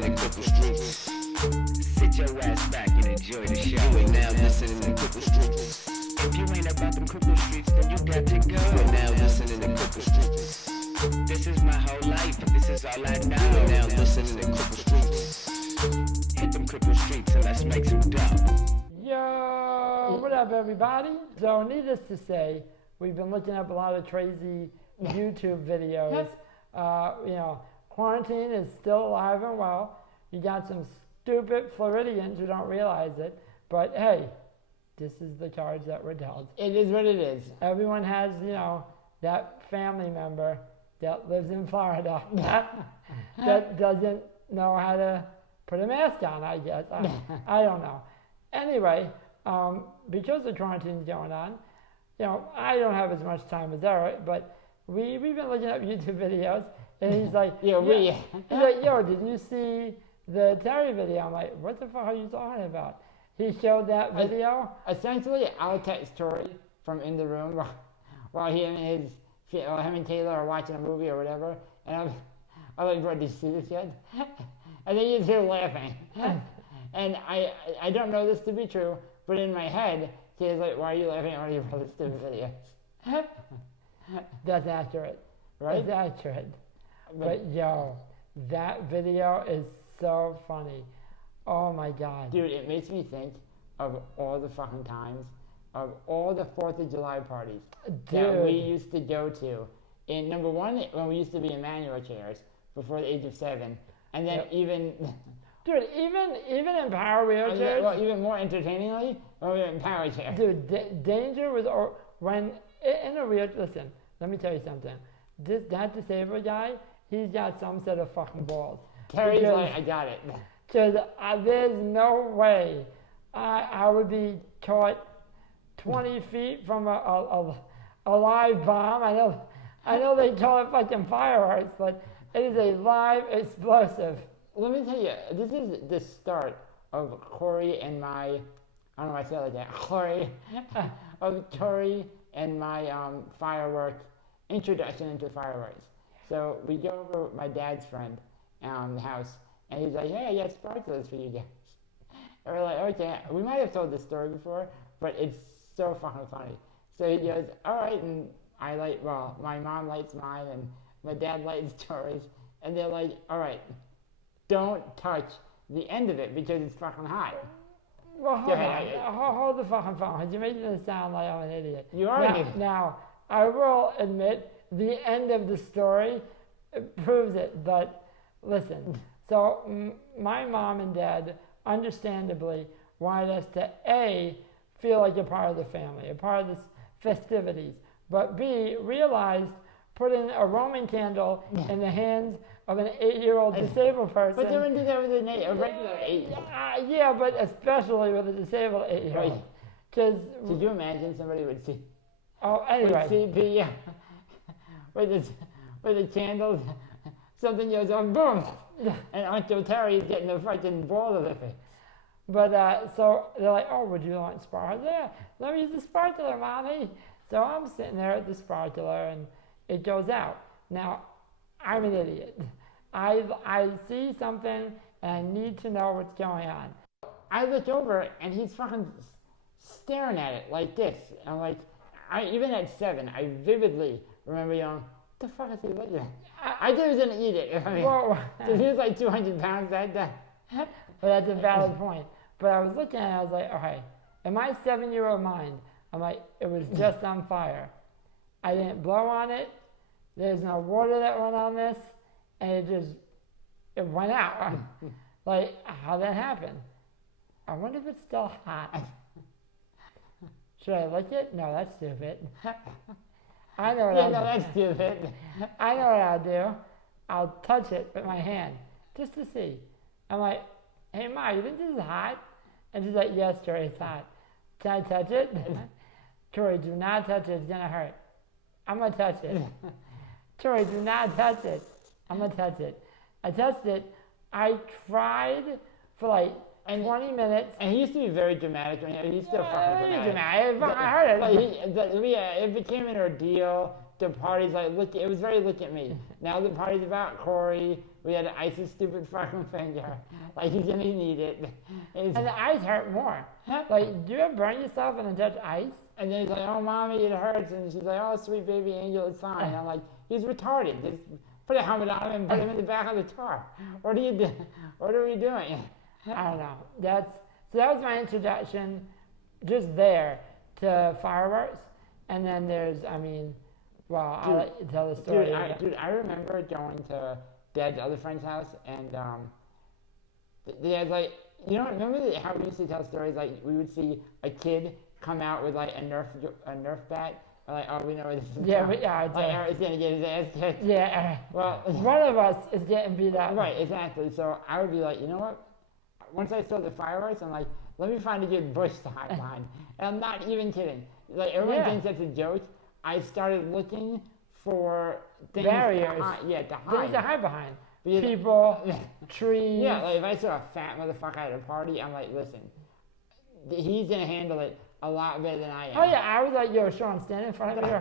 listening to Cripple Streets. Sit your ass back and enjoy the show. You are now listening to Cripple Streets. If you ain't about them Cripple Streets, then you got to go. You are now listening to Cripple Streets. This is my whole life. This is all I know. You are now listening to Cripple Streets. Hit them Cripple Streets and let's make some dough. Yo, what up, everybody? So, needless to say, we've been looking up a lot of crazy YouTube videos. Quarantine is still alive and well. You got some stupid Floridians who don't realize it, but hey, this is the cards that were dealt. It is what it is. Everyone has, that family member that lives in Florida that doesn't know how to put a mask on, I guess. I don't know. Anyway, because the quarantine's going on, I don't have as much time as Eric, but we've been looking up YouTube videos, and he's like, he's like, yo, did you see the Terry video? I'm like, what the fuck are you talking about? He showed that video. Essentially, I'll text Tori from in the room while him and Taylor are watching a movie or whatever, and I'm like, bro, did you see this yet? And then he's here laughing. And I don't know this to be true, but in my head, he's like, why are you laughing at one of your brother's stupid videos? That's accurate. Right? That's accurate. But yo, that video is so funny. Oh my God. Dude, it makes me think of all the fucking times, of all the 4th of July parties that we used to go to. In number one, when we used to be in manual chairs before the age of 7. And then even... Dude, even in power wheelchairs. Well, even more entertainingly, when we were in power chairs. Dude, danger was when in a wheelchair. Listen, let me tell you something. That disabled guy, he's got some set of fucking balls. Terry's like, I got it. Because there's no way I would be caught 20 feet from a live bomb. I know they call it fucking fireworks, but it is a live explosive. Let me tell you, this is the start of Corey and my, I don't know why I say it like that, Tori and my firework, introduction into fireworks. So we go over with my dad's friend the house, and he's like, hey, I got sparklers for you guys. And we're like, okay, we might have told this story before, but it's so fucking funny. So he goes, all right, and my mom lights mine, and my dad lights Tori's, and they're like, all right, don't touch the end of it because it's fucking hot. Well, hold the fucking phone, because you're making it sound like I'm an idiot. You are an idiot. Now, I will admit, the end of the story proves it, but listen. So, my mom and dad, understandably, wanted us to, A, feel like a part of the family, a part of the festivities, but B, realized putting a Roman candle in the hands of an 8-year-old disabled person. But they wouldn't do that with a regular 8-year-old. Yeah, but especially with a disabled 8-year-old. Right. Could you imagine somebody would see? Oh, anyway. Would see with the candles, something goes on, boom, and Uncle Terry's getting the fucking ball of the face. But so they're like, oh, would you want sparkler? Yeah, let me use the sparkler, mommy. So I'm sitting there at the sparkler, and it goes out. Now, I'm an idiot. I see something, and I need to know what's going on. I look over, and he's fucking staring at it like this. I'm like, even at 7, I vividly remember going, the fuck is he looking at? I thought he was going to eat it. Whoa. So he was like 200 pounds that day. Well, that's a valid point. But I was looking at it, I was like, okay, in my 7-year-old mind, I'm like, it was just on fire. I didn't blow on it. There's no water that went on this. And it went out. Like, how'd that happen? I wonder if it's still hot. Should I lick it? No, that's stupid. I know what I'll do. That's stupid. I know what I'll do. I'll touch it with my hand, just to see. I'm like, hey, Ma, you think this is hot? And she's like, yes, Tori, it's hot. Can I touch it? Tori, do not touch it. It's going to hurt. I'm going to touch it. Tori, do not touch it. I'm going to touch it. I touched it. I cried for like 20 minutes. And he used to be very dramatic. He's still fucking dramatic. I heard it. It became an ordeal. The party's like, it was very look at me. Now the party's about Corey. we had to ice his stupid fucking finger. Like he didn't need it. And the ice hurt more. Like, do you ever burn yourself when you touch ice? And then he's like, oh, mommy, it hurts. And she's like, oh, sweet baby angel, it's fine. And I'm like, he's retarded. Just put a helmet on him and put him in the back of the car. What are you doing? What are we doing? I don't know. So that was my introduction, just there, to fireworks. And then there's, I'll let you tell the story. Dude, I remember going to Dad's other friend's house, and they had like, remember how we used to tell stories, like we would see a kid come out with like a Nerf bat, or like, oh, we know where this is Yeah, going. but He's gonna get his ass kicked. yeah. Well, One of us is getting beat up. right, exactly. So I would be like, you know what? Once I saw the fireworks, I'm like, let me find a good bush to hide behind. And I'm not even kidding. Like everyone thinks that's a joke. I started looking for things Barriers. to hide. Yeah, to hide. Things to hide behind. Because- People, trees. Yeah, like if I saw a fat motherfucker at a party, I'm like, listen, he's gonna handle it a lot better than I am. Oh yeah, I was like, yo, Sean, stand in front of you.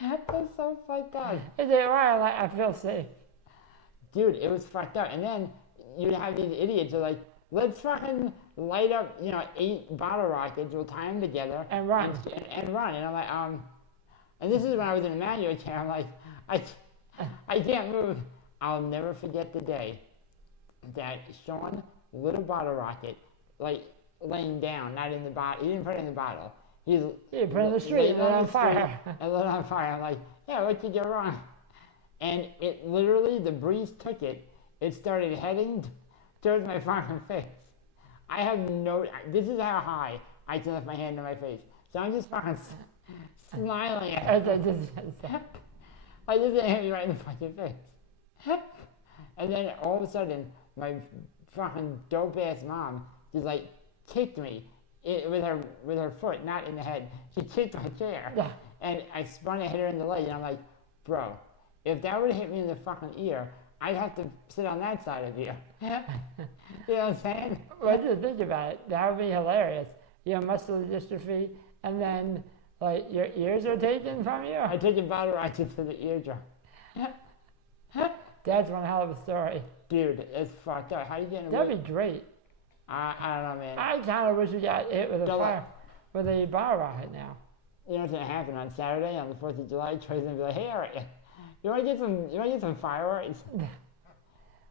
That's so fucked up. Is it right? Like, I feel safe. Dude, it was fucked up. And then you'd have these idiots who are like, let's fucking light up, 8 bottle rockets, we'll tie them together. And run. And run. And I'm like, and this is when I was in a manual chair, I'm like, I can't move. I'll never forget the day that Sean lit a bottle rocket, like laying down, not in the bottle. He didn't put it in the bottle. He put it in the street, lit on fire. And lit on fire. I'm like, yeah, what could go wrong? And it literally, the breeze took it. It started heading towards my fucking face. I have this is how high I can lift my hand to my face. So I'm just fucking smiling at it. Like, this hit me right in the fucking face. And then all of a sudden, my fucking dope ass mom just like kicked me with her foot, not in the head. She kicked my chair, and I spun and hit her in the leg. And I'm like, bro, if that would have hit me in the fucking ear, I'd have to sit on that side of you. You know what I'm saying? Well, just think about it. That would be hilarious. You have muscular dystrophy, and then like your ears are taken from you. I took a bottle rocket to the eardrum. That's one hell of a story. Dude, it's fucked up. How do you get in a That'd be great. I don't know, man. I kind of wish we got hit with a bar rocket now. You know what's gonna happen on Saturday on the 4th of July? Troy's gonna be like, hey, Eric, you wanna get some fireworks?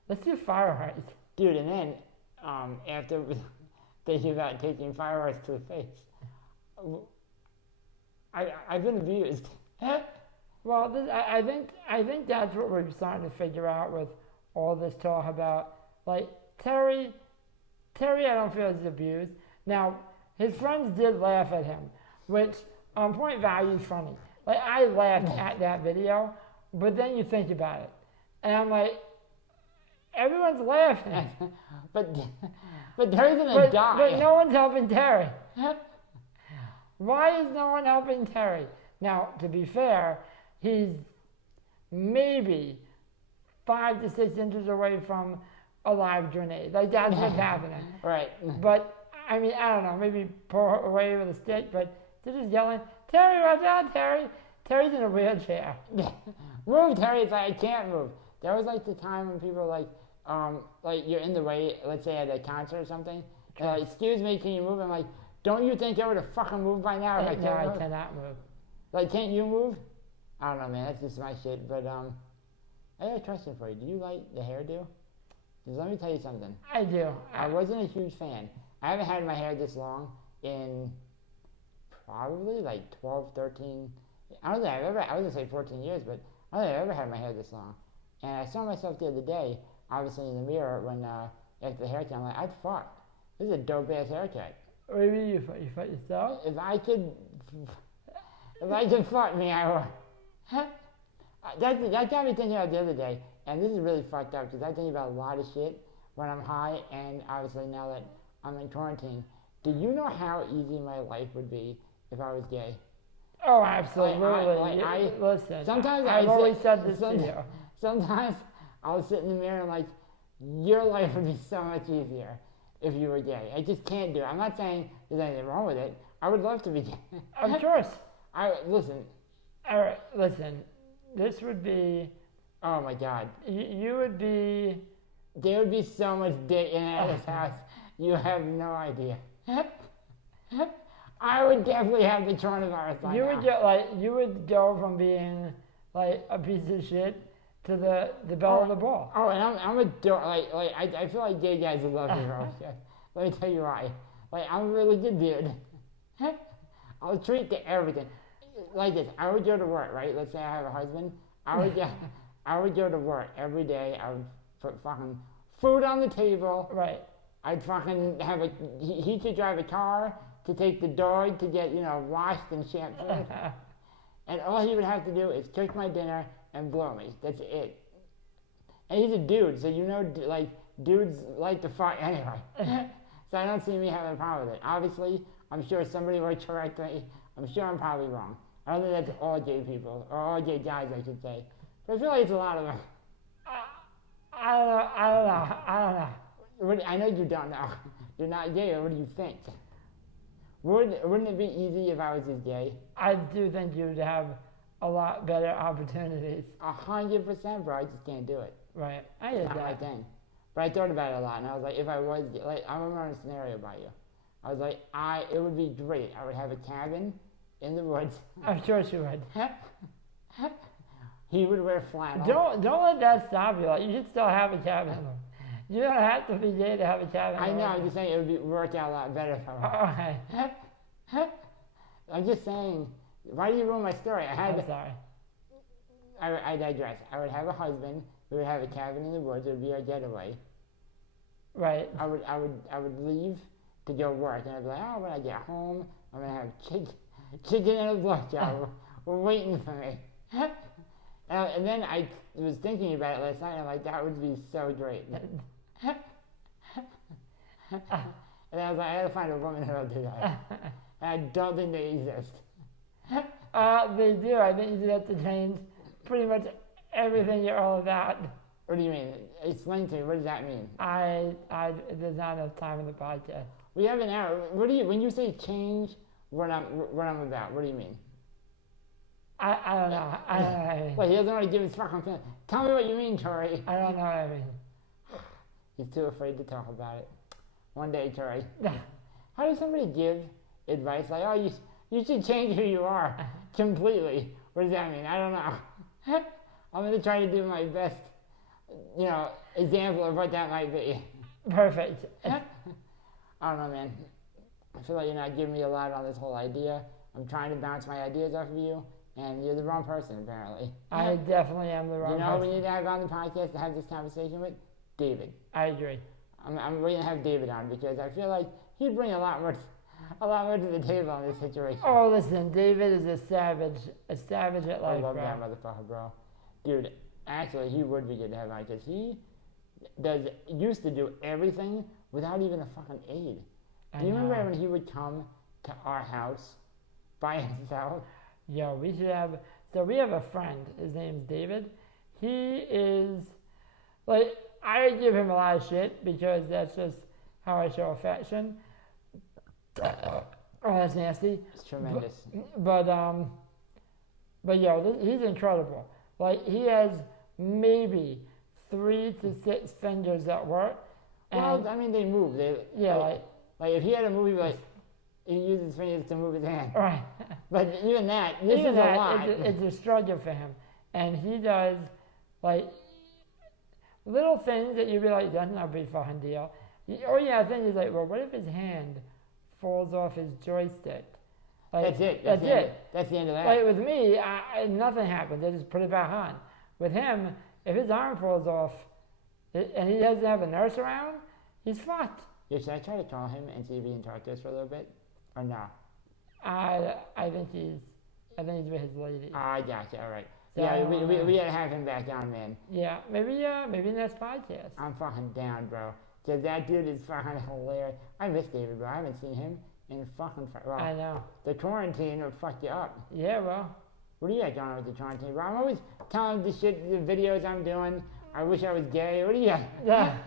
Let's do fireworks. Dude, and then after thinking about taking fireworks to the face, I've been abused. Well, I think that's what we're starting to figure out with all this talk about, like, Terry, I don't feel is abused. Now, his friends did laugh at him, which on point value is funny. Like, I laughed at that video, but then you think about it, and I'm like, everyone's laughing. but Terry's gonna die. But no one's helping Terry. Why is no one helping Terry? Now, to be fair, he's maybe 5 to 6 inches away from a live grenade. Like, that's what's happening. Right. But, I mean, I don't know, maybe pull away with a stick, but they're just yelling, Terry, watch out, Terry. Terry's in a wheelchair. Move, Terry. It's like, I can't move. That was like the time when people were like you're in the way, let's say at a concert or something. They're like, excuse me, can you move? I'm like, don't you think I would have fucking moved by now? No, I cannot move. Like, can't you move? I don't know, man. That's just my shit. But I have a question for you. Do you like the hairdo? Because let me tell you something. I do. I wasn't a huge fan. I haven't had my hair this long in probably like 12, 13. I don't think I was going to say 14 years, but I don't think I've ever had my hair this long. And I saw myself the other day, obviously in the mirror, when after the haircut, I'm like, I'd fuck. This is a dope ass haircut. What do you mean you fuck yourself? If I could fuck me, I would. That got me thinking about the other day, and this is really fucked up because I think about a lot of shit when I'm high, and obviously now that I'm in quarantine. Do you know how easy my life would be if I was gay? Oh, absolutely. Listen, I've always said this to you. Sometimes I'll sit in the mirror and like, your life would be so much easier if you were gay. I just can't do it. I'm not saying there's anything wrong with it. I would love to be gay. Of course. Listen. All right, listen. This would be Oh my God. You would be. There would be so much dick in Anna's house. You have no idea. I would definitely have the coronavirus by You now. would get you would go from being like a piece of shit to the belle of the ball. Oh, and I'm a dork. I feel like gay guys would love me, bro. Let me tell you why. Like, I'm a really good dude. I'll treat to everything. Like this, I would go to work, right? Let's say I have a husband. I would go to work every day. I would put fucking food on the table. Right. I'd fucking have he could drive a car to take the dog to get, washed and shampooed. And all he would have to do is cook my dinner and blow me. That's it. And he's a dude, so dudes like to fuck anyway. So I don't see me having a problem with it. Obviously, I'm sure somebody will correct me. I'm sure I'm probably wrong. I don't think that's all gay people, or all gay guys, I should say. But I feel like it's a lot of them. I don't know. I know you don't know. You're not gay, or what do you think? Wouldn't it be easy if I was just gay? I do think you'd have a lot better opportunities. 100%, bro. I just can't do it. Right. I It's get not my that. thing. But I thought about it a lot, and I was like, if I was, I'm gonna run a scenario by you. I was like, it would be great. I would have a cabin in the woods. I'm sure she would. He would wear flannel. Don't let that stop you. Like, you should still have a cabin. You don't have to be gay to have a cabin. I know. I'm just saying it would work out a lot better for me. Okay. I'm just saying. Why do you ruin my story? I'm sorry. I digress. I would have a husband. We would have a cabin in the woods. It would be our getaway. Right. I would leave to go work, and I'd be like, oh, when I get home, I'm gonna have chicken and a blowjob. We're waiting for me. And then I was thinking about it last night, and I'm like, that would be so great. And I was like, I gotta find a woman who'll do that. And I don't think they exist. They do. I think you just have to change pretty much everything you're all about. What do you mean? Explain to me. What does that mean? There's not enough time in the podcast. We have an hour. When you say change what I'm about? What do you mean? I don't know. I don't know what I mean. Well, he doesn't want to give his fucking opinion. Tell me what you mean, Tori. I don't know what I mean. He's too afraid to talk about it. One day, Tori. How does somebody give advice like, oh, you should change who you are completely? What does that mean? I don't know. I'm going to try to do my best, example of what that might be. Perfect. I don't know, man. I feel like you're not giving me a lot on this whole idea. I'm trying to bounce my ideas off of you, and you're the wrong person, apparently. I definitely am the wrong You know person. who we need to have on the podcast to have this conversation with? David. I agree. I'm going to have David on because I feel like he'd bring a lot more to the table in this situation. Oh, listen, David is a savage at I life, love bro. that motherfucker, bro. Dude, actually, he would be good to have on because he used to do everything without even a fucking aid. Do you remember when he would come to our house by himself? Yo, we should have. So we have a friend. His name's David. He is like, I give him a lot of shit because that's just how I show affection. Oh, that's nasty. It's tremendous. But yo, he's incredible. Like, he has maybe 3 to 6 fingers that work. Well, I mean, they move. Like if he had a movie, like he uses his fingers to move his hand. Right. But even that, this is a lot. It's a struggle for him, and he does like little things that you'd be like, that's not a big fucking deal. I think he's like, well, what if his hand falls off his joystick? Like, That's it. That's it. That's the end of that. Like with me, nothing happens. I just put it back on. With him, if his arm falls off, and he doesn't have a nurse around, he's fucked. Yeah, should I try to call him and see if he can talk to us for a little bit, or no? I think he's with his lady. I gotcha. All right. So, Yeah, we gotta have him back on, man. Yeah, maybe next podcast. I'm fucking down, bro. Cause that dude is fucking hilarious. I miss David, bro. I haven't seen him in fucking. Well, I know. the quarantine will fuck you up. Yeah, well. What do you got going on with the quarantine, bro? I'm always telling the videos I'm doing. I wish I was gay. What do you got? Yeah.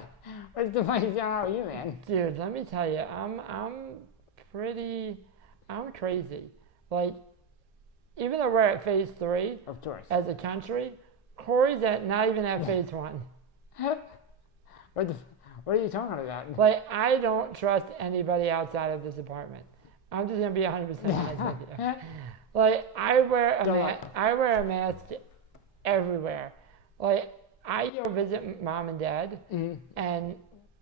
What's the funny going on with you, man? Dude, let me tell you, I'm crazy. Like, even though we're at phase 3 Of course. as a country, Corey's not even at phase 1. What are you talking about? Like, I don't trust anybody outside of this apartment. I'm just gonna be 100% honest with you. Like, I wear a mask everywhere. Like, I go visit mom and dad, and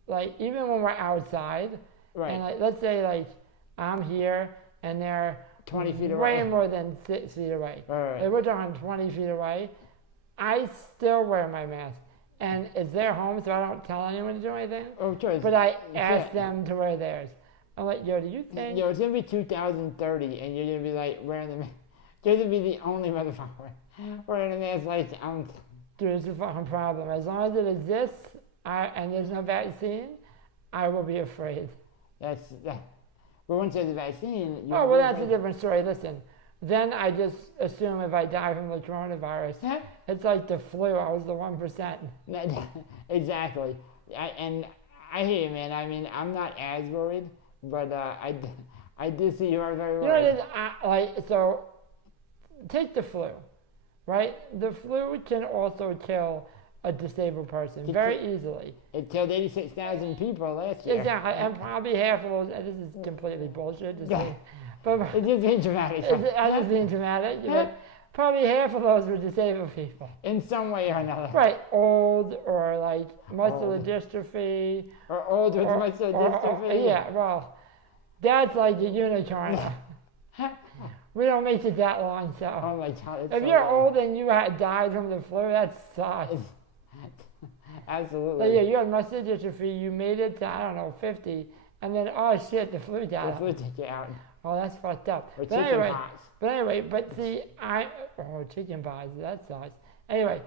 like even when we're outside, Right. and like let's say like I'm here and they're 20 feet way away. more than 6 feet away. Right. Like, we're talking 20 feet away. I still wear my mask, and it's their home, so I don't tell anyone to do anything. Oh, sure. But I ask them to wear theirs. I'm like, yo, do you think? Yo, it's gonna be 2030, and you're gonna be like wearing the mask. You're gonna be the only motherfucker wearing a mask. Like, Dude, it's a fucking problem. As long as it exists, and there's no vaccine, I will be afraid. But once there's a vaccine, Oh, well, that's a different story. Listen, then I just assume if I die from the coronavirus, it's like the flu. I was the 1%. Exactly. I hear you, man. I mean, I'm not as worried, but I do see you are very You know worried. what it is? So, take the flu, right? The flu can also kill a disabled person very easily. It killed 86,000 people last year. Exactly, and probably half of those, and this is completely bullshit to say, but It is being dramatic. I just being dramatic, but probably half of those were disabled people. In some way or another. Right, old or like muscular dystrophy. Or old with muscular dystrophy. Yeah, well, that's like a unicorn. We don't make it that long, so. Oh my God. If you're old and you had died from the flu, that sucks. Absolutely. Like, yeah, you had muscular dystrophy, you made it to, I don't know, 50, and then, oh shit, the flu got The out. flu took you out. Oh, that's fucked up. Or But chicken anyway, pox. but see, chicken pies, that sucks. Anyway,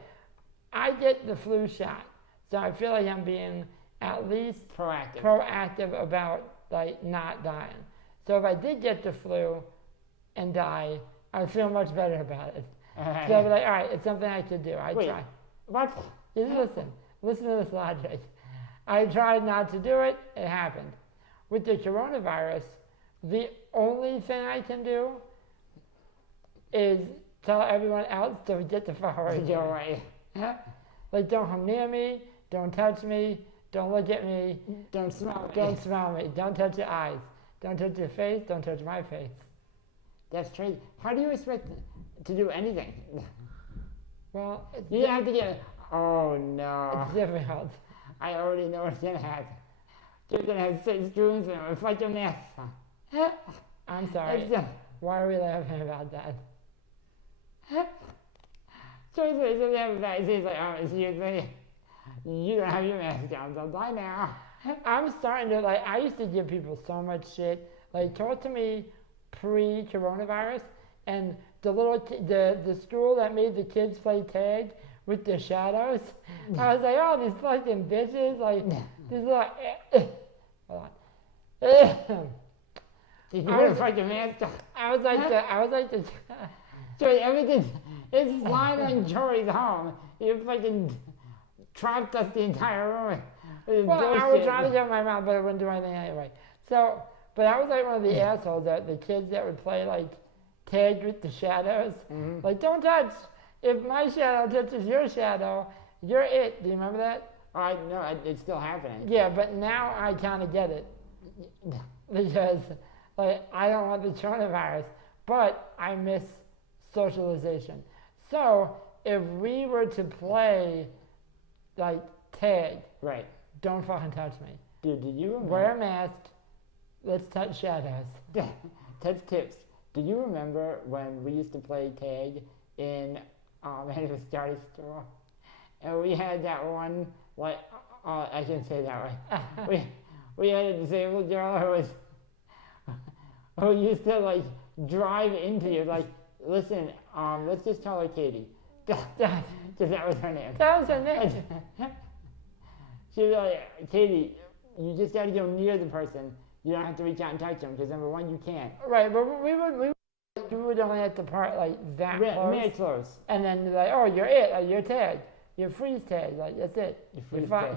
I get the flu shot, so I feel like I'm being at least proactive about like not dying. So if I did get the flu and die, I feel much better about it. So I'd be like, all right, it's something I could do. I Wait, try. what? Just listen to this logic. I tried not to do it, it happened. With the coronavirus, the only thing I can do is tell everyone else to get the fuck away. You're right. Like, don't come near me, don't touch me, don't look at me, Don't smell me. don't smell me, don't touch your eyes, don't touch your face, don't touch my face. That's crazy. How do you expect to do anything? Well, it's, You have to get. Oh no. it's difficult. I already know what's gonna happen. You're gonna have 6 screws and it's like a mess. I'm sorry. Why are we laughing about that? So they have a vaccine. Like, oh, excuse me. You don't have your mask on, so die now. I'm starting to, like, I used to give people so much shit. Like, talk to me pre-coronavirus, and the school that made the kids play tag with the shadows, I was like, oh, these fucking bitches, like, these little, hold on. You better put your mask on. I was like the, Joey, everything is flying on Joey's home. You fucking trapped us the entire room. well, I was trying to get my mouth, but it wouldn't do anything anyway. So, but I was like one of the assholes that the kids that would play like tag with the shadows. Like, don't touch. If my shadow touches your shadow, you're it. Do you remember that? I know it's still happening. Yeah, but now I kind of get it because, like, I don't want the coronavirus, but I miss socialization. So if we were to play like tag, Right. don't fucking touch me. Dude, did you remember? Wear a mask. Let's touch shadows. That's tips. Do you remember when we used to play tag in the Starry store? And we had that one, like, I can say that way. we had a disabled girl who used to, like, drive into you, like, listen, let's just call her Katie. Because that was her name. That was her name. She was like, Katie, you just got to go near the person. You don't have to reach out and touch them, because number one, you can't. Right, but we would only have to part like that Really close. close. And then they're like, oh, you're it. Like, you're tagged. You're freeze tagged. Like, that's it. You're fine.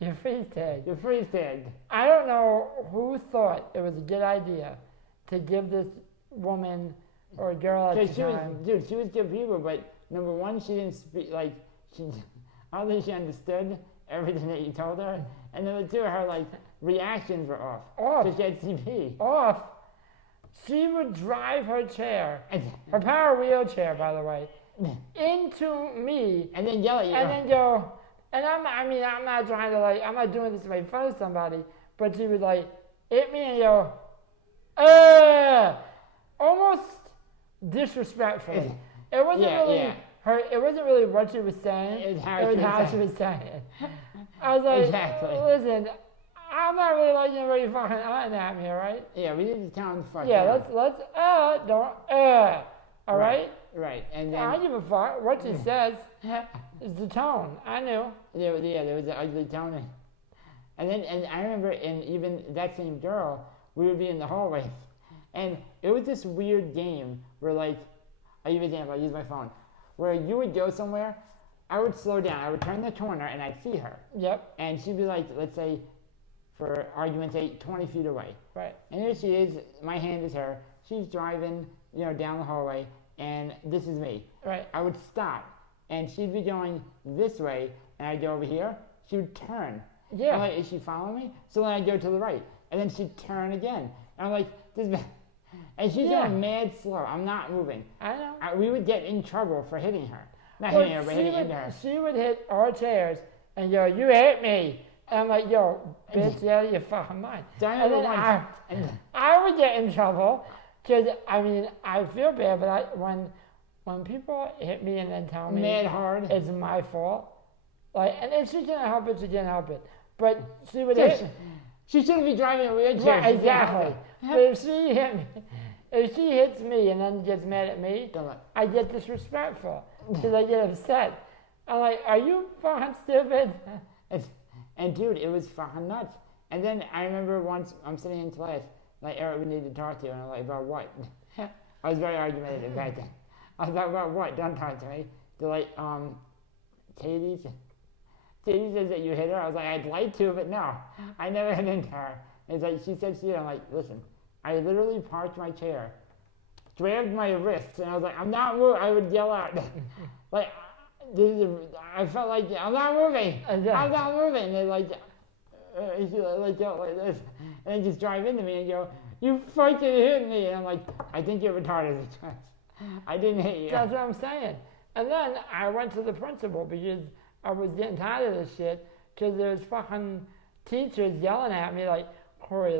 You're freeze tagged. You're freeze tagged. I don't know who thought it was a good idea to give this woman or girl at the time. She was good people, but number one, she didn't speak, like, I don't think she understood everything that you told her. And number two, her, like, reactions were off. Off. So she had CP. Off. She would drive her chair, her power wheelchair, by the way, into me, And then yell at you. and then go. And I'm not trying to I'm not doing this to make fun of somebody, but she would hit me and go, almost disrespectfully. It wasn't really her. It wasn't really what she was saying. It was how she was saying it. I was like, Exactly. listen, I'm not really letting anybody fucking on at me, all right? Yeah, we need to tell him to fuck Yeah, down. let's don't all right? Right, and I don't then give a fuck what she says. It's the tone. I knew. there was an ugly tone. And I remember in even that same girl, we would be in the hallways, and it was this weird game where I'll give you an example. I'll use my phone, where you would go somewhere, I would slow down, I would turn the corner, and I'd see her, Yep. and she'd be like, let's say, for argument's sake, 20 feet away, Right. and here she is. My hand is her. She's driving, down the hallway, and this is me. Right. I would stop, and she'd be going this way, and I'd go over here. She would turn. Yeah. I'm like, is she following me? So then I'd go to the right, and then she'd turn again. And I'm like, and she's Yeah. going mad slow. I'm not moving. I know. We would get in trouble for hitting her. Not Well, hitting her, but hitting into her. she would hit our chairs and go, you hit me. And I'm like, yo, bitch, yeah, you're fucking mine. So I And remember then once, I would get in trouble because, I feel bad, but when people hit me and then tell me mad hard. it's my fault, and if she can't help it, she can't help it. But she would hit She shouldn't be driving a wheelchair. Right, exactly. But if she hits me and then gets mad at me, Don't look. I get disrespectful because I get upset. I'm like, are you fucking stupid? And dude, it was fucking nuts. And then I remember once I'm sitting in class, Eric, we need to talk to you. And I'm like, about what? I was very argumentative back then. I was like, about what? Don't talk to me. They're like, Katie says that you hit her. I was like, I'd like to, but no. I never hit into her. It's like, she said she did. I'm like, listen, I literally parked my chair, grabbed my wrists, and I was like, I'm not moving. I would yell out. I felt like, I'm not moving. I'm not moving. And they're like, go like this. And they just drive into me and go, you fucking hit me. And I'm like, I think you're retarded. I didn't hit you. That's what I'm saying. And then I went to the principal because I was getting tired of this shit because there was fucking teachers yelling at me like, Corey,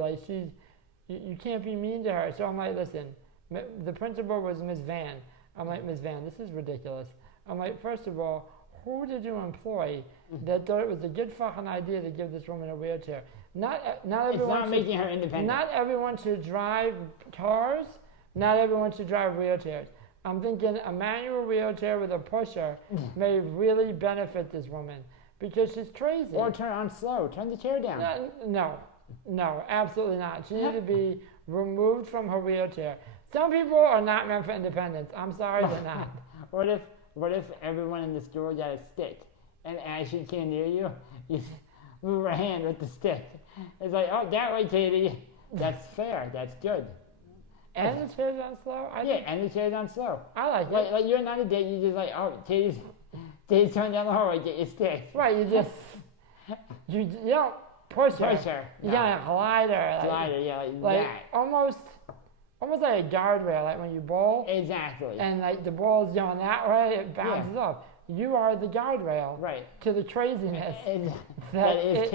you can't be mean to her. So I'm like, listen, the principal was Ms. Van. I'm like, Ms. Van, this is ridiculous. I'm like, first of all, who did you employ that thought it was a good fucking idea to give this woman a wheelchair? Not everyone. It's not making her independent. Not everyone should drive cars. Not everyone should drive wheelchairs. I'm thinking a manual wheelchair with a pusher may really benefit this woman because she's crazy. Or turn on slow. Turn the chair down. No, absolutely not. She needs to be removed from her wheelchair. Some people are not meant for independence. I'm sorry, they're not. What if everyone in the store got a stick, and as she came near you, you move her hand with the stick? It's like, oh, that way, Katie. That's fair. That's good. And the chair's on slow? And the chair's on slow. I like it. Like you're not a date, you just like, oh, Katie's coming down the hallway, get your stick. Right, you don't push her. Push her. You got a glider. Glider, yeah, like that. Almost like a guardrail, like when you bowl. Exactly. And the ball's going that way, it bounces off. You are the guardrail to the craziness that is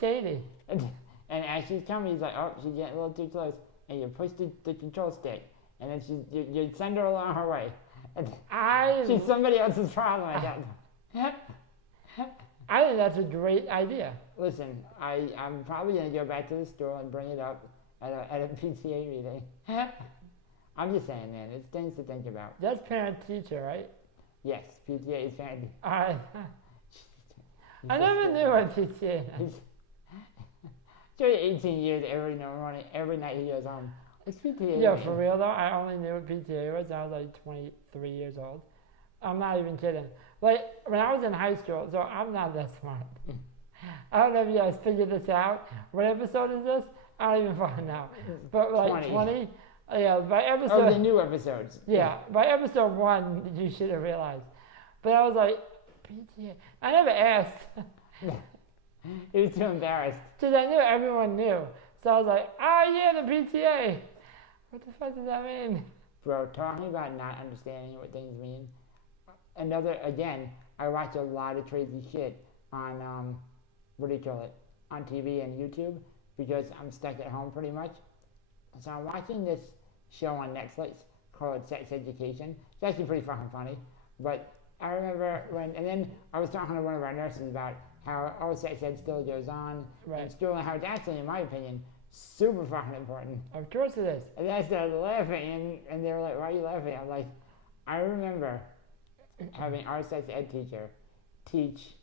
Katie. And as she's coming, he's like, oh, she's getting a little too close. And you push the control stick, and then you send her along her way. She's somebody else's problem at that time. I think that's a great idea. Listen, I'm probably going to go back to the store and bring it up at a PTA meeting. I'm just saying, man, it's things to think about. That's parent-teacher, right? Yes, PTA is fancy. I never knew what PTA is. During 18 years, every night he goes home. It's PTA. Yeah, for real though, I only knew what PTA was. I was like 23 years old. I'm not even kidding. Like when I was in high school, so I'm not that smart. I don't know if you guys figured this out. What episode is this? I don't even fucking know. But like 20, Yeah, by Oh, the episode, new episodes. yeah, by episode 1, you should have realized. But I was like, PTA. I never asked He was too embarrassed. because I knew everyone knew. So I was like, oh yeah, the PTA. What the fuck does that mean? Bro, talking about not understanding what things mean. Again, I watch a lot of crazy shit on, what do you call it, on TV and YouTube because I'm stuck at home pretty much. So I'm watching this show on Netflix called Sex Education. It's actually pretty fucking funny. But I remember and then I was talking to one of our nurses about how sex ed still goes on in school and how it's actually, in my opinion, super fucking important. Of course it is. And then I started laughing, and they were like, why are you laughing? I'm like, I remember having our sex ed teacher teach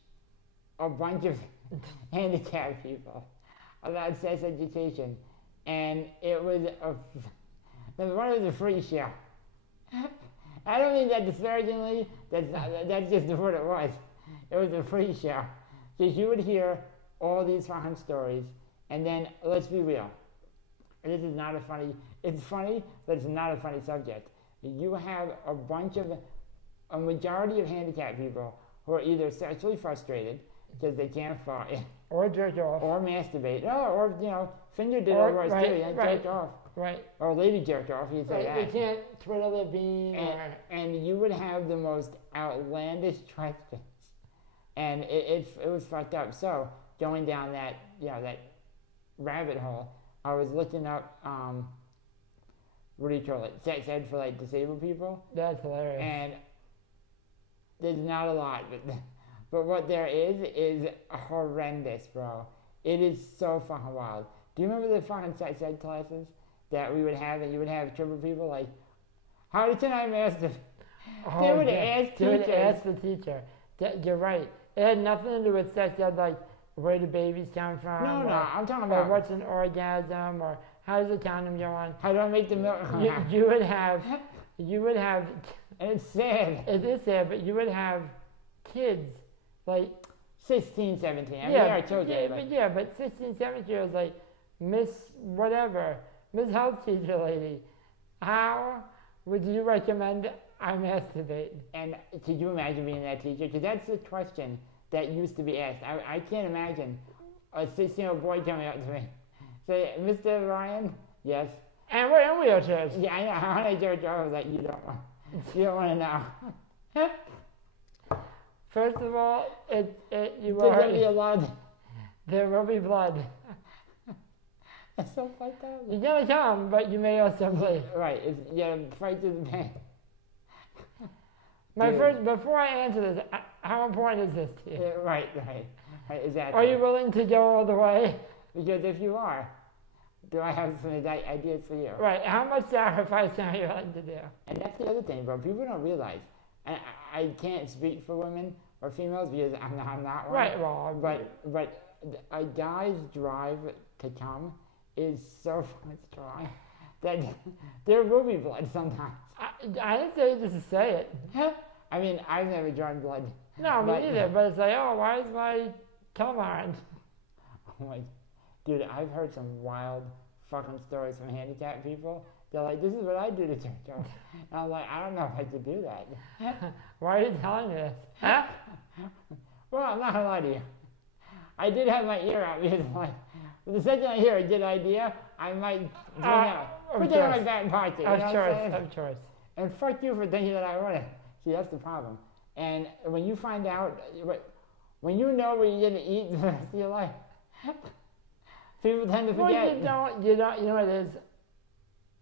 a bunch of handicapped people about sex education. And it was number one, it was a free show. I don't mean that disparagingly, that's just what it was. It was a free show. Because you would hear all these fucking stories, and then, let's be real, this is not a funny, it's funny, but it's not a funny subject. You have a majority of handicapped people who are either sexually frustrated because they can't fight, Or jerk off. or masturbate, or finger did over us too, and jerked off. Right. Or lady jerked off, you say that. They can't twiddle their bean And you would have the most outlandish questions. And it was fucked up. So going down that rabbit hole, I was looking up what do you call it? Sex ed for like disabled people. That's hilarious. And there's not a lot, but what there is horrendous, bro. It is so fucking wild. Do you remember the fucking sex ed classes that we would have, and you would have triple people like, how can I master? They would ask They would teachers. ask the teacher. You're right. It had nothing to do with sex ed, like where do babies come from? No, I'm talking Or about what's an orgasm? Or how does a condom go on? how do I make the milk come out? You would have. And it's sad. It is sad, but you would have kids like 16, 17. I mean, yeah, they are children. but 16, 17 years like Miss whatever, Miss Health Teacher lady. How would you recommend I masturbate? And could you imagine being that teacher? Because that's the question that used to be asked. I can't imagine a 16-year-old boy coming up to me. Say, Mr. Ryan? Yes. And we're in wheelchairs. Yeah, I know. How many jerk off? I was like, you don't want to know. First of all, you There's going to be a are, lot. there will be blood. That's so fucked up. You're gonna come, but you may also bleed. Right. You're fight through the pain. Before I answer this, how important is this to you? Yeah, right. Exactly. Are you willing to go all the way? Because if you are, do I have some ideas for you? Right. How much sacrifice are you willing to do? And that's the other thing, bro. People don't realize. And I can't speak for women or females because I'm not one. Right. Well, But a guy's drive to come is so fucking strong that there will be blood sometimes. I didn't say just to say it. I mean, I've never drawn blood. No, me neither. But it's like, oh, why is my cum orange? Oh my, dude, I've heard some wild fucking stories from handicapped people. They're like, this is what I do to church. And I'm like, I don't know if I could do that. Why are you telling me this? Huh? Well, I'm not gonna lie to you. I did have my ear out because like, the second I hear a good idea, I might put that in my back pocket. You know what I'm saying? Of course. And fuck you for thinking that I want it. See, that's the problem. And when you find out, when you know what you're gonna eat the rest of your life, people tend to forget. Well, you know what it is?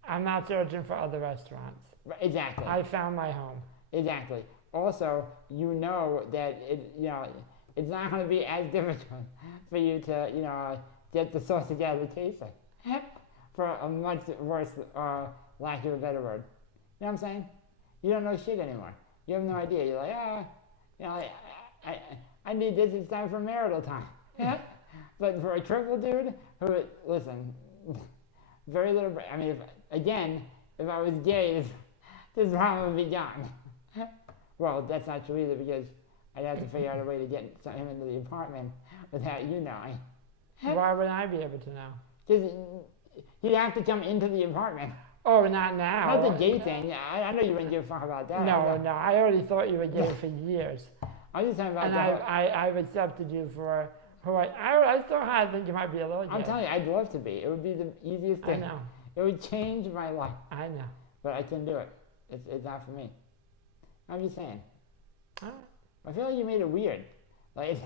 I'm not searching for other restaurants. Exactly. I found my home. Exactly. Also, you know that it's not going to be as difficult for you to get the sausage out of the casing for a much worse lack of a better word. You know what I'm saying? You don't know shit anymore. You have no idea. You're like, I need this. It's time for marital time. But for a triple dude who, listen, very little. I mean, if I was gay, this problem would be gone. Well, that's not true either because I'd have to figure out a way to get him into the apartment without you knowing. Why would I be able to know? Because he'd have to come into the apartment. Oh, not now. Not the gay thing. I know you wouldn't give a fuck about that. No, no. I already thought you were gay for years. I'm just talking about And the I've accepted you for who I still kind of think you might be a little gay. I'm telling you, I'd love to be. It would be the easiest I thing. know. It would change my life. I know. But I couldn't do it. It's not for me. I'm just saying. All right. I feel like you made it weird. Like,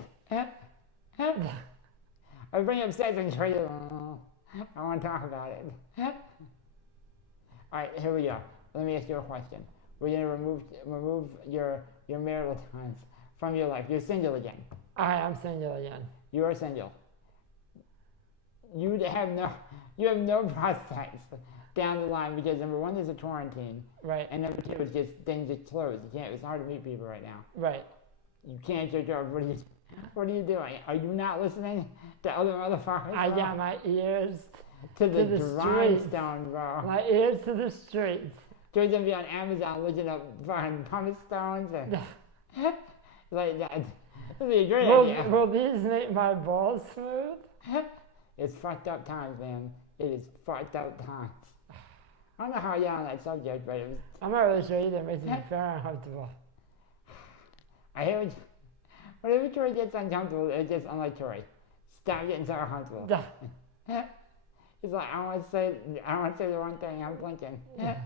I bring up sex and try to, I want to talk about it. All right, here we go. Let me ask you a question. We're going to remove your marital ties from your life. You're single again. I am single again. You are single. You have no prospects down the line because number one, there's a quarantine. Right. And number two, it's just things are closed. It's hard to meet people right now. Right. You can't get your job. What are you doing? Are you not listening to other motherfuckers? I got my ears to the streets. grindstone, bro. My ears to the streets. Joe's gonna be on Amazon looking up fucking pumice stones and like that. That'd be a great idea. Will these make my balls smooth? It's fucked up times, man. It is fucked up times. I don't know how you're on that subject, but it was. I'm not really sure either. It makes me very uncomfortable. I hear what. Whenever Tori gets uncomfortable, it's just unlike Tori. Stop getting so uncomfortable. He's like, I want to say the wrong thing. I'm blinking. So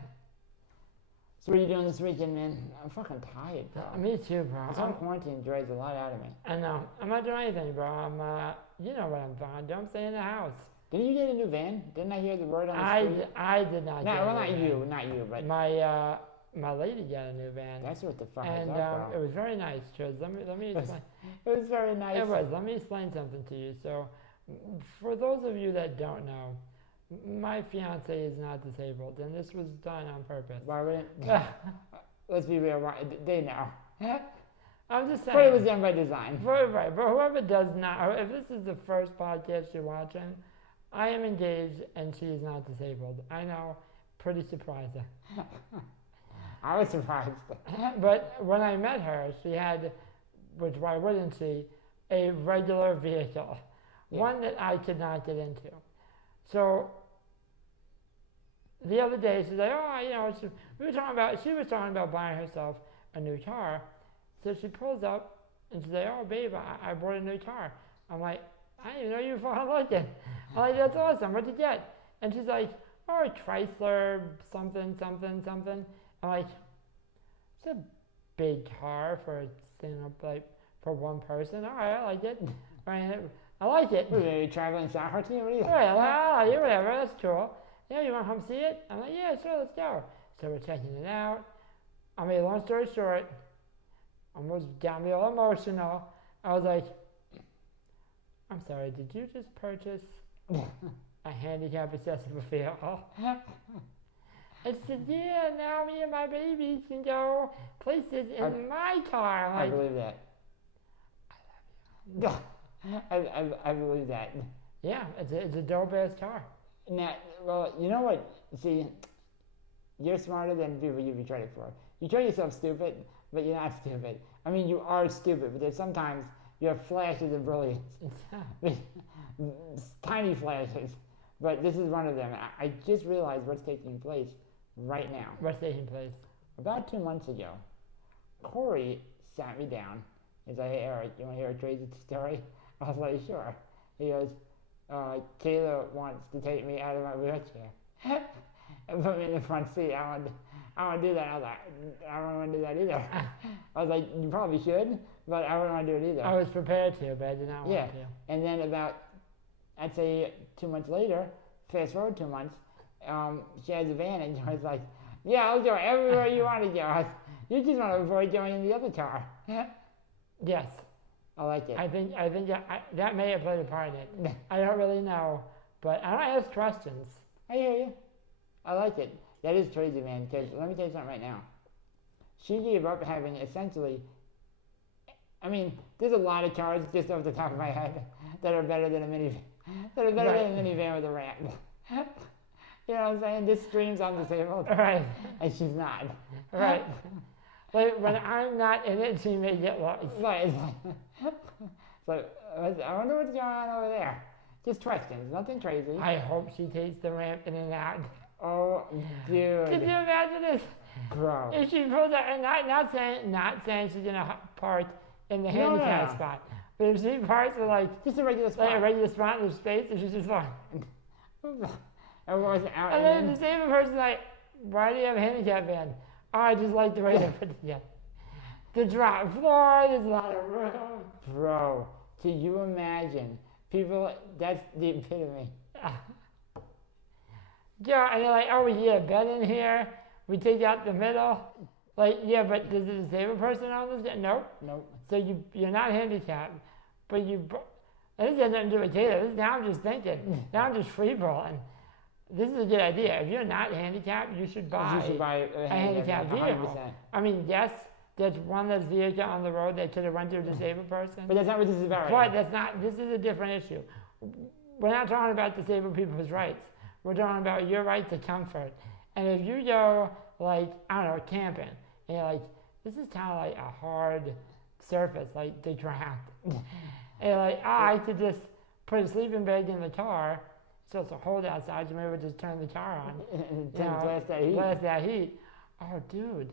what are you doing this weekend, man? I'm fucking tired, bro. Me too, bro. This whole quarantine drags a lot out of me. I know. I'm not doing anything, bro. You know what I'm doing. Don't stay in the house. Didn't you get a new van? Didn't I hear the word on the street? I did not. No, well, not you, but my lady got a new van. that's what the fuck and is up, bro. it was very nice, Chuz. Let me explain. It was very nice. It was. Let me explain something to you. So, for those of you that don't know, my fiance is not disabled, and this was done on purpose. Why wouldn't? Let's be real. They know. I'm just saying. But it was done by design. Right, but whoever does not, if this is the first podcast you're watching, I am engaged and she is not disabled. I know, pretty surprising. I was surprised. But when I met her, she had, which why wouldn't she, a regular vehicle, one that I could not get into. So the other day she's like, she was talking about buying herself a new car. So she pulls up and she's like, oh babe, I bought a new car. I'm like, I didn't even know you were fucking looking. I'm like, that's awesome. What'd you get? And she's like, oh, a Chrysler, something. I'm like, it's a big car for for one person. All right, I like it. I like it. Are you traveling Sahara team? What are you? All right, whatever. That's cool. Yeah, you want to come see it? I'm like, yeah, sure, let's go. So we're checking it out. I mean, long story short, almost got me all emotional. I was like, I'm sorry, did you just purchase a handicap accessible vehicle? And she said, yeah, now me and my baby can go places in my car. I believe that. I love you. I believe that. Yeah, it's a dope ass car. Now, well, you know what? See, you're smarter than people you betray it for. You tell yourself stupid, but you're not stupid. I mean, you are stupid, but there's sometimes you have flashes of brilliance. Tiny flashes. But this is one of them. I just realized what's taking place right now. What's taking place? About 2 months ago, Corey sat me down. He's like, hey, Eric, you want to hear a crazy story? I was like, sure. He goes, Kayla wants to take me out of my wheelchair and put me in the front seat. I want to do that. I was like, I don't want to do that either. I was like, you probably should, but I wouldn't want to do it either. I was prepared to, but I did not want to. And then about, I'd say 2 months later, fast forward 2 months, she has a van and I was like, yeah, I'll go everywhere you want to go. You just want to avoid going in the other car. Yes. I like it. I think that may have played a part in it. I don't really know, but I don't ask questions. I hear you. I like it. That is crazy, man, because let me tell you something right now. She gave up having essentially, I mean, there's a lot of cars just off the top of my head that are better than a minivan. That are better than a minivan with a ramp. You know what I'm saying? This screams I'm disabled. Right. And she's not. Right. Like when I'm not in it, she may get lost. Right. So I wonder what's going on over there. Just questions, nothing crazy. I hope she takes the ramp in and out. Oh, Could you dude. imagine this? Bro. If she pulls out, and not saying she's gonna park in the handicap no. spot, but if she parks with like Just a regular spot. a regular spot in the space, and she's just fine. Everyone's out And then and the in. disabled person's like, why do you have a handicap van? Oh, I just like the way they put it together. The drop floor, there's a lot of room. Bro, can you imagine? People, that's the epitome. Yeah, and they're like, oh, we get a bed in here. We take out the middle. Like, yeah, but does the disabled person own this? Nope. Nope. So you're not handicapped, but and this has nothing to do with Taylor. Now I'm just thinking. Now I'm just freeballing. This is a good idea. If you're not handicapped, you should buy, You should buy a handicapped vehicle. 100%. I mean, yes, there's one less vehicle on the road that could have run to a disabled person. But that's not what this is about But right that's not. This is a different issue. We're not talking about disabled people's rights. We're talking about your right to comfort. And if you go like I don't know camping, and you're like, this is kind of like a hard surface, like the ground, and you're like, I could just put a sleeping bag in the car. So it's a hold outside. You maybe just turn the car on. And You know, blast that heat. Blast that heat. Oh, dude.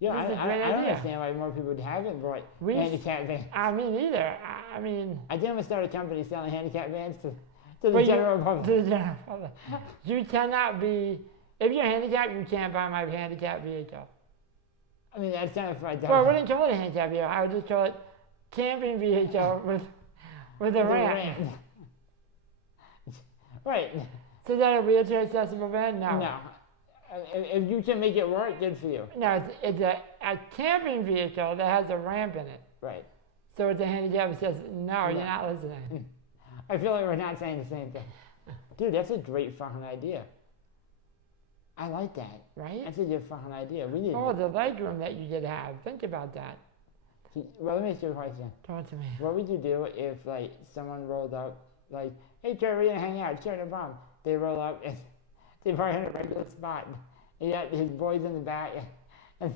Yeah, This is a I great don't idea. understand why more people haven't bought We- handicap vans. I mean, either. I mean. I think I'm gonna start a company selling handicap vans to the But general public. To the general public. You cannot be, if you're handicapped, you can't buy my handicapped vehicle. I mean, that's kind of fun. Well, I wouldn't call it a handicap vehicle. I would just call it camping vehicle with a ramp. Right. So is that a wheelchair accessible van? No. No. If you can make it work, good for you. No, it's a camping vehicle that has a ramp in it. Right. So it's a handicap accessible. No, you're No. not listening. I feel like we're not saying the same thing. Dude, that's a great fucking idea. I like that. Right? That's a good fucking idea. We need. Oh, the leg room that you could have. Think about that. Well, let me ask you a question. Talk to me. What would you do if, like, someone rolled up, like, hey, Jerry, we're gonna hang out. Sure, no problem. They roll up and they park in a regular spot. And you got his boys in the back, and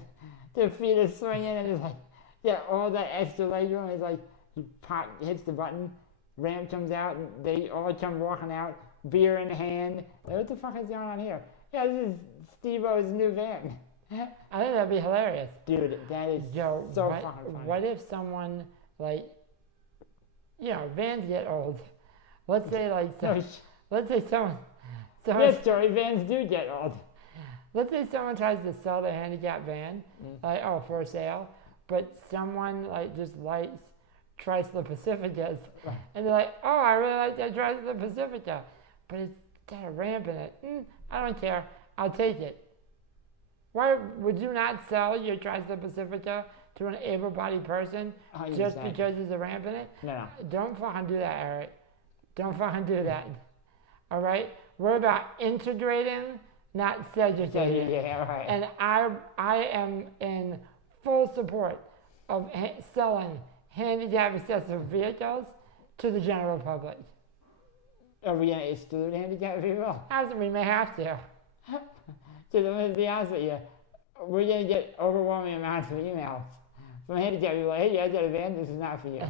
their feet are swinging, and it's like, yeah, all that extra leg room is like, he hits the button, ramp comes out, and they all come walking out, beer in hand. Like, what the fuck is going on here? Yeah, this is Steve-O's new van. I think that'd be hilarious. Dude, that is Joe, so what, fucking funny. what if someone, like, you know, vans get old. Let's say, like, No, let's say someone yes, Joey, vans do get old. let's say someone tries to sell their handicap van, like, oh, for sale, but someone, like, just likes Chrysler Pacificas, and they're like, oh, I really like that Chrysler Pacifica, but it's got a ramp in it. I don't care. I'll take it. Why would you not sell your Chrysler Pacifica to an able-bodied person 100%. just because there's a ramp in it? No. Don't fucking do that, Eric. Don't fucking do that. All right? We're about integrating, not segregating. Yeah, right. And I am in full support of selling handicap accessible vehicles to the general public. Are we gonna exclude handicapped people? As we may have to. Because I'm gonna be honest with you, we're gonna get overwhelming amounts of emails from handicapped people. Like, hey, you guys got a van? This is not for you.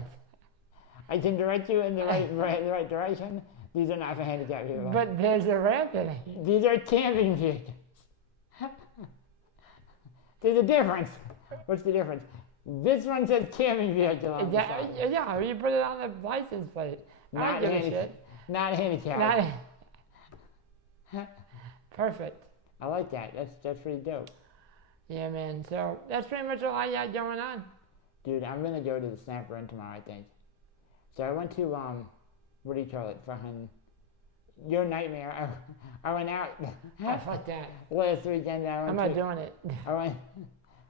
I can direct you in the right direction. These are not for handicapped people. But there's a ramp in it. These are camping vehicles. There's a difference. What's the difference? This one says camping vehicle on the side. Yeah, you put it on the license plate. I Not don't give a handicap. shit. Not handicapped. Not perfect. I like that. That's pretty dope. Yeah, man. So that's pretty much all I got going on. Dude, I'm gonna go to the Snap Run tomorrow, I think. So I went to what do you call it? Fucking your nightmare. I went out Oh, fuck that. last weekend. I'm not doing it. I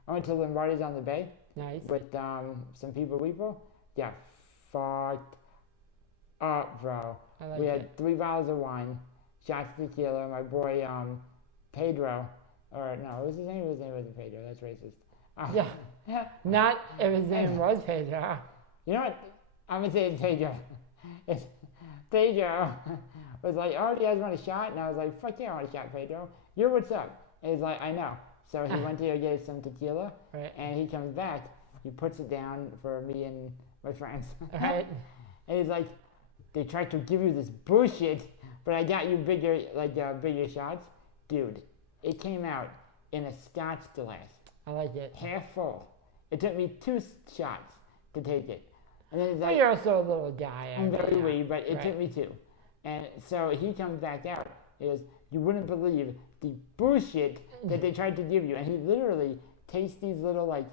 went to Lombardi's on the Bay Nice. with some people. Yeah, fucked up, bro. I like We it. had 3 bottles of wine, shots of tequila. My boy Pedro, or no, what was his name? His name wasn't Pedro. That's racist. Yeah. Not if his name was Pedro. You know what? I'm gonna say it's Pedro. It's Pedro was like, oh, do you guys want a shot? And I was like, fuck yeah, I want a shot, Pedro. You're what's up? And he's like, I know. So he went to go get some tequila, Right. and he comes back. He puts it down for me and my friends. Right. And he's like, they tried to give you this bullshit, but I got you bigger shots. dude, it came out in a Scotch glass, I like it. half full. It took me 2 shots to take it. And then it's Well, like, you're also a little guy. I'm very yeah. wee, but it Right. took me 2. And so he comes back out. He goes, you wouldn't believe the bullshit that they tried to give you. And he literally takes these little like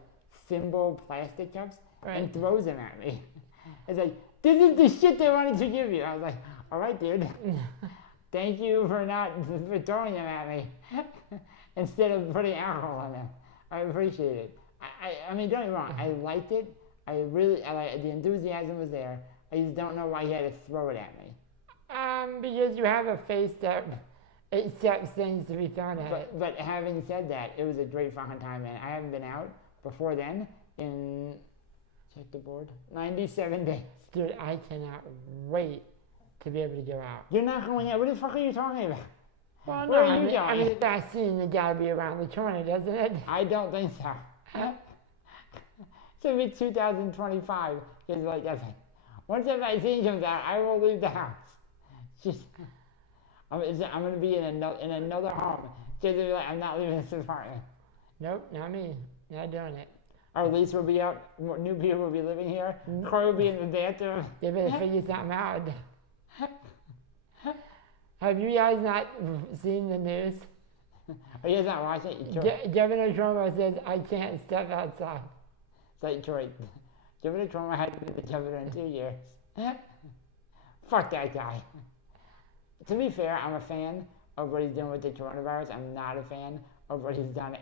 thimble plastic cups and Right. throws them at me. It's like, this is the shit they wanted to give you. I was like, all right, dude. Thank you for for throwing them at me instead of putting alcohol on them. I appreciate it. I mean, don't get me wrong. I liked it. I like the enthusiasm was there. I just don't know why he had to throw it at me. Because you have a face that accepts things to be thrown at it. But having said that, it was a great fucking time, man. I haven't been out before then in, check the board, 97 days. Dude, I cannot wait to be able to go out. You're not going out. What the fuck are you talking about? Well, Where no, are you I mean, going? the vaccine has got to be around the corner, doesn't it? I don't think so. It's gonna be 2025. Because like that's like, once that vaccine comes out, I will leave the house. Just, I'm gonna be in another home. Just be like, I'm not leaving this apartment. Nope, not me. Not doing it. Our lease will be up. New people will be living here. Corey will be in the bathroom. They better figure something out. Have you guys not seen the news? Are you guys not watching it? Governor Cuomo says, I can't step outside. It's like Detroit. Governor Trump had to be the governor in 2 years. Fuck that guy. To be fair, I'm a fan of what he's doing with the coronavirus. I'm not a fan of what he's done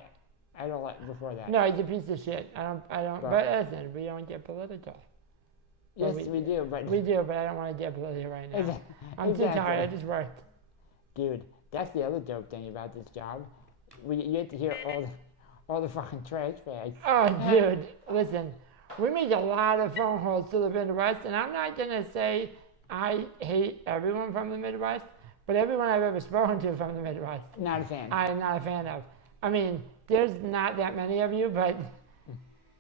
before that. No, he's a piece of shit. I don't, but listen, we don't get political. Yes, Well, we do, but We do, but I don't want to get political right now. Exactly. I'm too tired, I just worked. Dude, that's the other dope thing about this job. You get to hear all the fucking trash bags. Oh, dude, listen, we make a lot of phone calls to the Midwest, and I'm not going to say I hate everyone from the Midwest, but everyone I've ever spoken to from the Midwest, Not a fan. I am not a fan of. I mean, there's not that many of you, but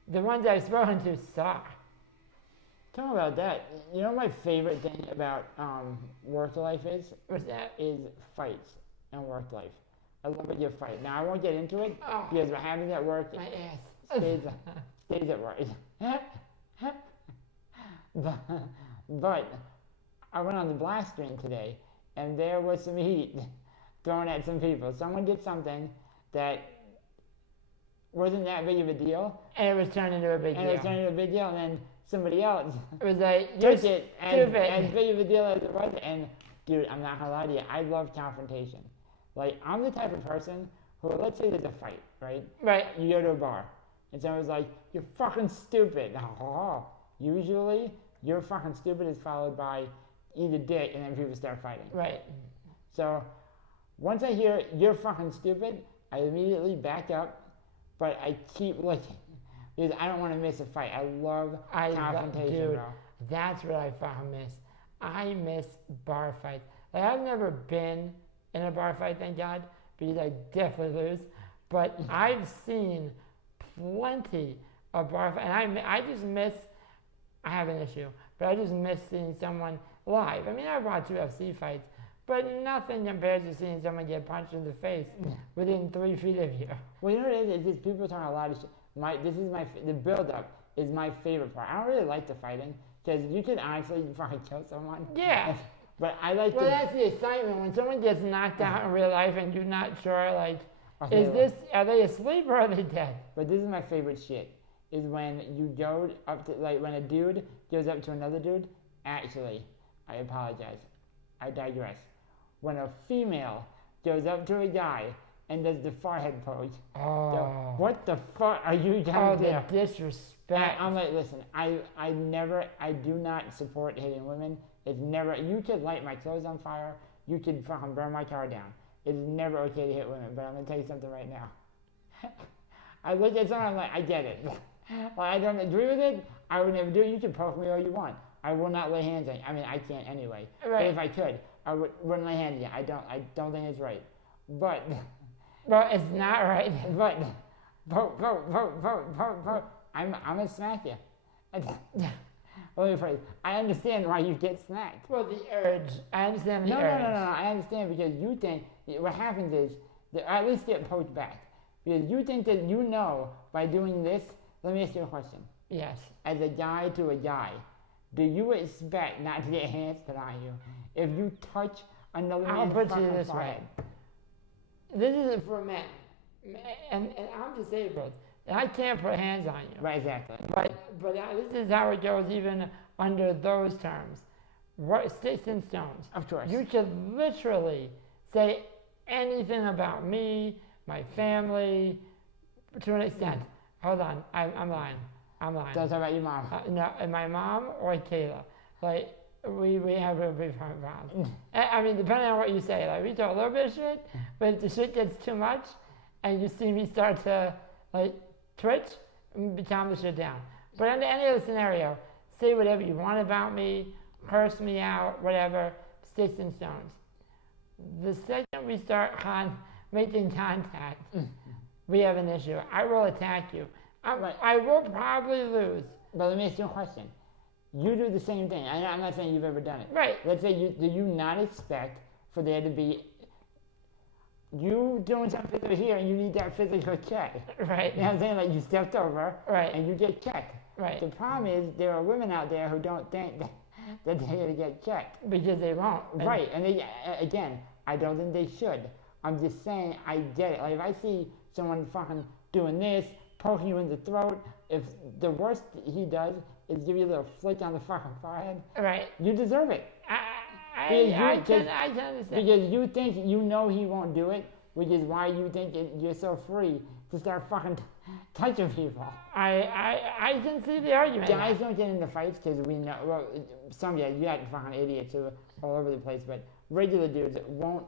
the ones I've spoken to suck. Talking about that, you know my favorite thing about work life What's that? is fights and work life. I love it, you fight. Now I won't get into it Oh. because what happens at work My ass. stays at work. but I went on the blast screen today and there was some heat thrown at some people. Someone did something that wasn't that big of a deal. And it was turned into a big And deal. it was turned into a big deal, and then somebody else It was like, you're took it stupid. as big of a deal as it was. And dude, I'm not gonna lie to you, I love confrontation. Like, I'm the type of person who, let's say there's a fight, right? Right. You go to a bar, and someone's like, you're fucking stupid. Usually, you're fucking stupid is followed by eat a dick, and then people start fighting. Right. So, once I hear you're fucking stupid, I immediately back up, but I keep looking. Because I don't want to miss a fight. I love confrontation, dude, bro. That's what I fucking miss. I miss bar fights. Like, I've never been in a bar fight, thank God, because I definitely lose. But I've seen plenty of bar fights, and I just miss. I have an issue, but I just miss seeing someone live. I mean, I've watched UFC fights, but nothing compares to seeing someone get punched in the face within 3 feet of you. Well, you know what it is? It's just people talking a lot of shit. The build-up is my favorite part. I don't really like the fighting, because you could honestly fucking kill someone. Yeah. But I like Well, the... that's the excitement when someone gets knocked out in real life and you're not sure, like, Are they asleep or are they dead? But this is my favorite shit, is when you go up to, like, when a dude goes up to another dude. Actually, I apologize. I digress. When a female goes up to a guy and does the forehead pose. Oh. What the fuck are you Oh, doing the there? disrespect. I'm like, listen, I do not support hitting women. It's never, you could light my clothes on fire. You could fucking burn my car down. It's never okay to hit women, but I'm going to tell you something right now. I look at someone, I'm like, I get it. Well, I don't agree with it. I would never do it. You can poke me all you want. I will not lay hands on you. I mean, I can't anyway. Right. But if I could, I wouldn't lay hands on you. I don't think it's right. But, Well, it's not right. but, poke. I'm going to smack you. Let me phrase. I understand why you get smacked. Well, the urge. I understand the No. urge. I understand because you think what happens is at least get poked back. Because you think that you know by doing this. Let me ask you a question. Yes. As a guy to a guy, do you expect not to get hands put on you if you touch another I'll man's put you fucking this way. forehead? This isn't for men. And I'm disabled. And I can't put hands on you. Right, exactly. But this is how it goes even under those terms. What, sticks and stones. Of course. You should literally say anything about me, my family, to an extent. Hold on, I'm lying. Don't talk about your mom. No, my mom or Kayla. Like, we have a big problem. I mean, depending on what you say, like, we talk a little bit of shit, but if the shit gets too much and you see me start to, like, twitch, calm the shit down. But under any other scenario, say whatever you want about me, curse me out, whatever, sticks and stones. The second we start making contact, we have an issue. I will attack you. Right. I will probably lose. But let me ask you a question. You do the same thing. I'm not saying you've ever done it. Right. Let's say do you not expect for there to be you doing something physical here and you need that physical check. Right. You know what I'm saying? Like you stepped over Right. and you get checked. Right. The problem is there are women out there who don't think that they're going to get checked. Because they won't. Right. And they, again, I don't think they should. I'm just saying I get it. Like if I see someone fucking doing this, poking you in the throat, if the worst he does is give you a little flick on the fucking forehead, Right. you deserve it. I can understand. Because you think you know he won't do it, which is why you think you're so free to start fucking touching people. I can see the argument. Guys don't get into fights because we know, well, some, yeah, you got fucking idiots who are all over the place, but regular dudes won't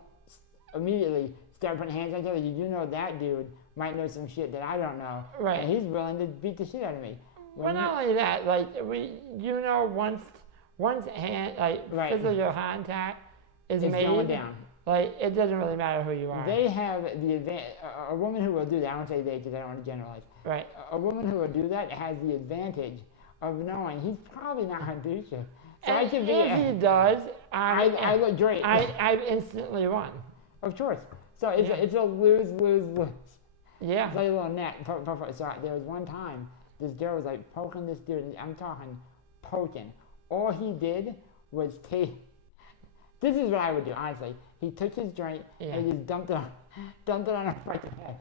immediately start putting hands on each other. You know that dude might know some shit that I don't know. Right. And he's willing to beat the shit out of me. Well, not only that, like once hand, like Right. physical contact is It's made, going down. like it doesn't really matter who you are. They have the advantage. A woman who will do that, I won't say they because I don't want to generalize. Right. A woman who will do that has the advantage of knowing he's probably not going to do shit. So I And could be. if he does, I look great. I've instantly won. Of course. So it's Yeah. it's a lose. Yeah. It's like a little net. So there was one time this girl was like poking this dude. And I'm talking poking. All he did was take. This is what I would do, honestly. He took his drink Yeah. and just dumped it on her fucking head.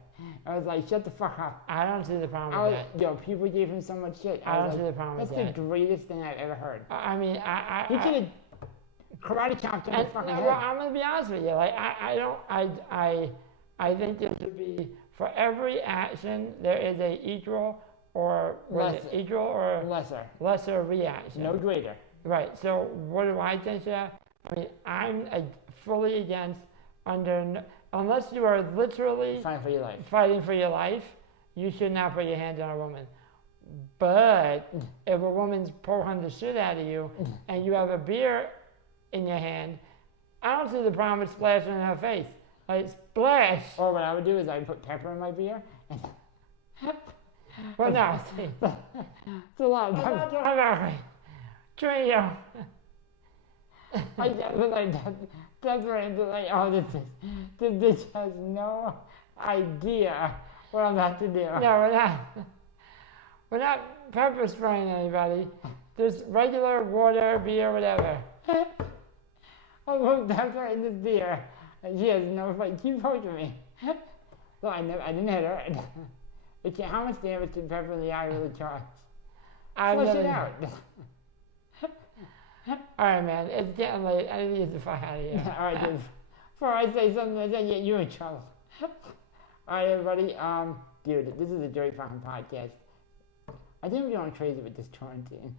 I was like, shut the fuck up. I don't see the problem with that. Yo, people gave him so much shit. I don't was see like, the problem that's with the that. greatest thing I've ever heard. I mean, He could have karate chopped him in the fucking head. well, I'm gonna be honest with you. Like, I think there should be for every action there is a equal or lesser reaction. No greater. Right. So what do I think should happen? I mean, I'm fully against unless you are literally Fight for your life. fighting for your life, you should not put your hands on a woman. But if a woman's poking the shit out of you and you have a beer in your hand, I don't see the problem with splashing in her face. Like, splash! Or what I would do is I'd put pepper in my beer. And Well, no, see. it's a lot of I'm pepper. not talking about trio. I just like pepper and like, oh, this bitch has no idea what I'm about to do. No, we're not pepper spraying anybody. Just regular water, beer, whatever. I put pepper in this beer, and she has no fight. Keep poking me. Well, I didn't hit her. Okay, how much damage can pepper in the eye really cause? Flush it out. Alright, man, it's getting late. I need to get the fuck out of here. All right, dude. Before I say something like that, get you in trouble. All right, everybody. Dude, this is a great fucking podcast. I think we're going crazy with this quarantine.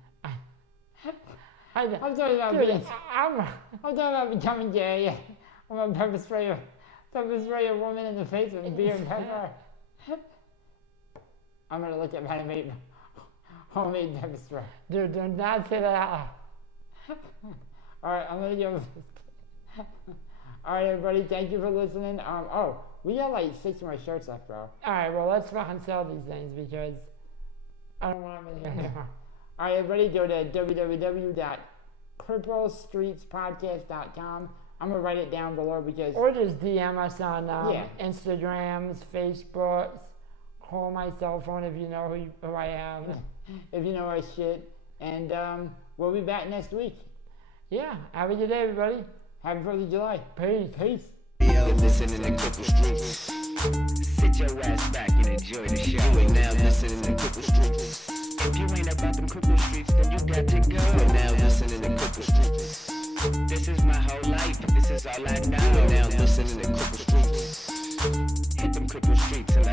I'm talking about Dude, I'm talking about becoming gay. I'm gonna pepper spray a woman in the face with beer and pepper. I'm gonna look at my homemade pepper spray. Dude, do not say that out loud. All right, I'm gonna go. All right, everybody, thank you for listening. We got like 6 more shirts left, bro. Alright, well, let's fucking sell these things because I don't want them anymore. All right, everybody, go to www.cripplestreetspodcast.com. I'm gonna write it down below because Or just DM us on Yeah. Instagrams, Facebooks. Call my cell phone if you know who I am. if you know our shit, and we'll be back next week. Yeah, have a good day, everybody. Happy 4th of July. Peace. Peace. You're listening to Cripple Streets. Sit your ass back and enjoy the show. You are now listening to Cripple Streets. If you ain't about them Cripple Streets, then you got to go. You are now listening to Cripple Streets. This is my whole life. This is all I know. You are now listening to Cripple Streets. Hit them Cripple Streets and